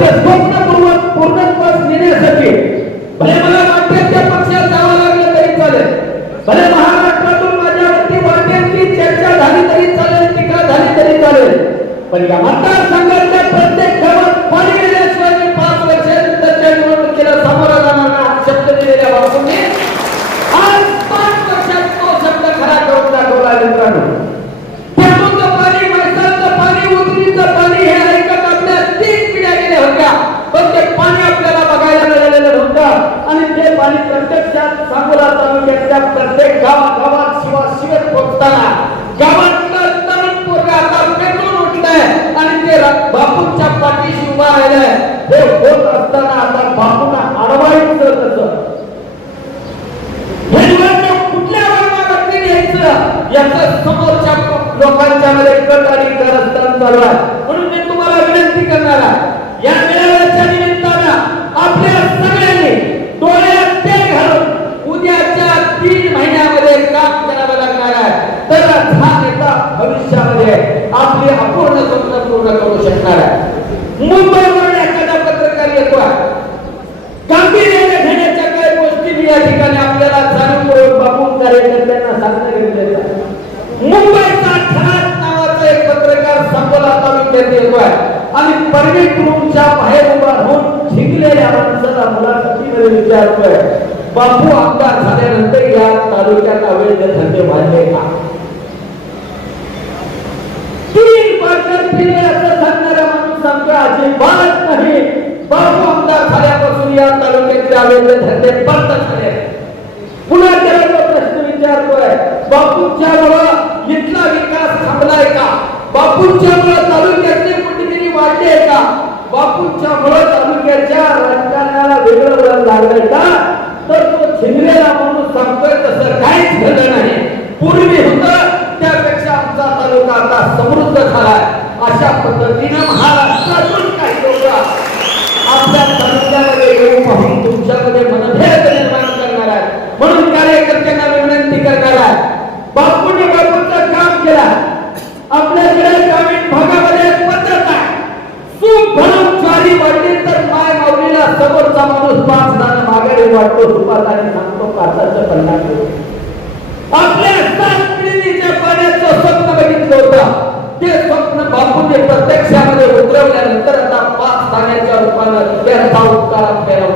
ते स्वप्न पूर्ण पूर्णत्वास नेण्यासाठी भले मला वाटेल त्या पक्षात जावं लागलं तरी चालेल. भले महाराष्ट्रातून माझ्यावरती वाटेलची चर्चा झाली तरी चालेल टीका झाली तरी चालेल. पण या मतदारसंघातल्या प्रत्येक गावात पाणी गेल्याशिवाय मी पाच वर्षानंतरच्या निवडणुकीला सामोरा जाणार शब्द दिलेल्या बापूंनी आज पाच वर्षात तो शब्द खरा करून दाखवला मित्रांनो. आणि प्रत्यक्षात सांगोला तालुक्यातल्या प्रत्येक गावात गावात शिवा शिवत पोचताना गावातलं तरुण पोरगा आता पेटून उठलंय आणि ते बापूंच्या पाठीशी उभा राहिलंय. हे होत असताना आता बापूंना अडवायचं कसं हे निवडणूक कुठल्या वर्गावरती घ्यायचं? याचं समोरच्या लोकांच्या मध्ये कट आणि कारस्थान चालू आहे म्हणून मी तुम्हाला विनंती करणार आहे या मेळाव्याच्या निमित्तानं आपल्या सगळ्यांनी डोळ्यात तेल घालून उद्याच्या तीन महिन्यामध्ये काम करावं लागणार आहे. तर हा नेता भविष्यामध्ये आपली अपूर्ण स्वप्न पूर्ण करू शकणार आहे. मुंबईवरून एखादा पत्रकार येतो आहे. गांभीर्याने घेण्याच्या काही गोष्टी मी या ठिकाणी आपल्याला जाणून करून बाबू कार्यकर्त्यांना सांगणं गरजेचं आहे. मुंबईचा ठराव नावाचा एक पत्रकार संपला तालुक्यात येतो आहे. आणि परमिट रूमच्या बाहेर उभा राहून झिंकलेल्या माणसाला मुलाखतीमध्ये विचारतोय. बापू आमदार झाल्यानंतर या तालुक्यात अवैध धंदे वाढले का? तीन पार्टनर फिरले असं सांगणारा माणूस सांगतो अजिबात नाही. बापू आमदार झाल्यापासून या तालुक्यातले अवैध धंदे बंद झाले. पुन्हा त्याला प्रश्न विचारतोय बापूंच्या मुळे इथला विकास थांबलाय का? बापूंच्या मुळे तालुक्यातले कुठेतरी वाढले का? बापूंच्या मुळे तालुक्याच्या राजकारणाला वेगळं वळण लागलंय का? तर तो छिंगलेला माणूस सांगतोय तसं काहीच घडलं नाही. पूर्वी होत त्यापेक्षा आमचा तालुका आता समृद्ध झालाय. अशा पद्धतीनं महाराष्ट्रातून काही लोक आपल्या तालुक्यामध्ये येऊ पाहून तुमच्यामध्ये मनभेद निर्माण करणार आहे. म्हणून कार्यकर्त्यांना विनंती करणार आहे. बापूने बापूचं काम केला. आपल्याकडे ग्रामीण भागामध्ये पद्धत आहे. सूप भरून ज्वारी वाढली तर माय माऊलीला समोरचा माणूस पाच जाणार माघारी वाटतो सुपात आणि सांगतो काचाचं पन्नास आपल्या सात पाण्याचं स्वप्न बघितलं होतं. ते स्वप्न बापूने प्रत्यक्षामध्ये उतरवल्यानंतर आता पाच रूपानं उपकार आपल्याला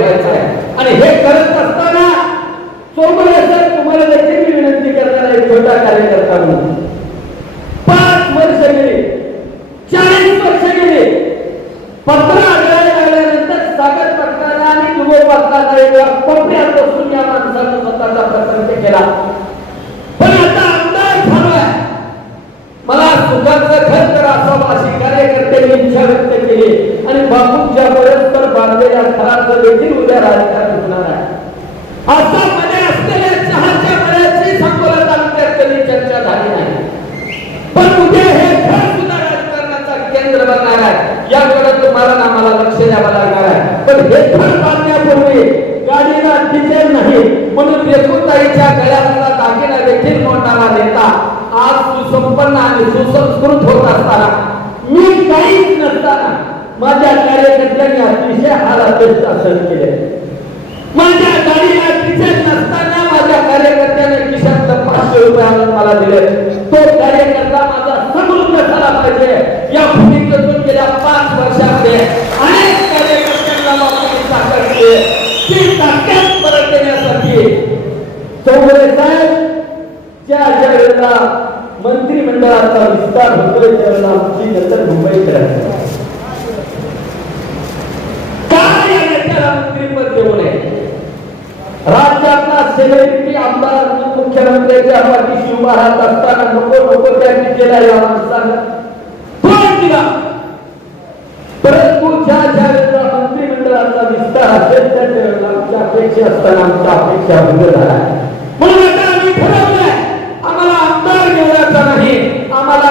व्हायचा आहे. आणि हे करत असताना सर तुम्हाला देखील विनंती करणार एक छोटा कार्य वेगळा कोपऱ्यात बसून या माणसानं स्वतःचा प्रकल्प केला. पण आता अंदाज झालाय. मला सुखाचं घर तर असावं अशी कार्यकर्त्यांनी इच्छा व्यक्त केली. आणि बापूंच्या परस्पर बांधलेल्या घराचं देखील उद्या राजकारण होणार आहे. असा मध्ये असलेल्या चहाच्या मळ्याची संकुला तालुक्यात कधी चर्चा झाली नाही. पण उद्या हे घर सुद्धा राजकारणाचा केंद्र बनणार आहे. याकडे तुम्हाला आम्हाला लक्ष द्यावं लागणार आहे. पण हे घर बांधण्यापूर्वी तिथे नाही म्हणून रेखुताईच्या गळ्यातला दागिना देखील मोडणारा नेता. आज सुसंपन्न आणि सुसंस्कृत होत असताना मी काहीच नसताना माझ्या कार्यकर्त्यांनी अतिशय हाल अपेक्षा सहन केले. ज्या ज्या वेळेला मंत्रिमंडळाचा विस्तार होतोय त्यावेळेला आमची नंतर मुंबईत राहते मंत्रिपद देऊ नये राज्यातला सेलिब्रिटी आमदार मुख्यमंत्र्यांच्या पाठीशी उभा राहत असताना नको नको त्यांनी केला या माणसानं. कोण दिला परंतु मंत्रिमंडळाचा विस्तार असेल त्या वेळेला आमच्या अपेक्षा असताना आमच्या अपेक्षा भंग झाला म्हणून आता आम्ही ठरवलंय आम्हाला आमदार निवडायचा नाही आम्हाला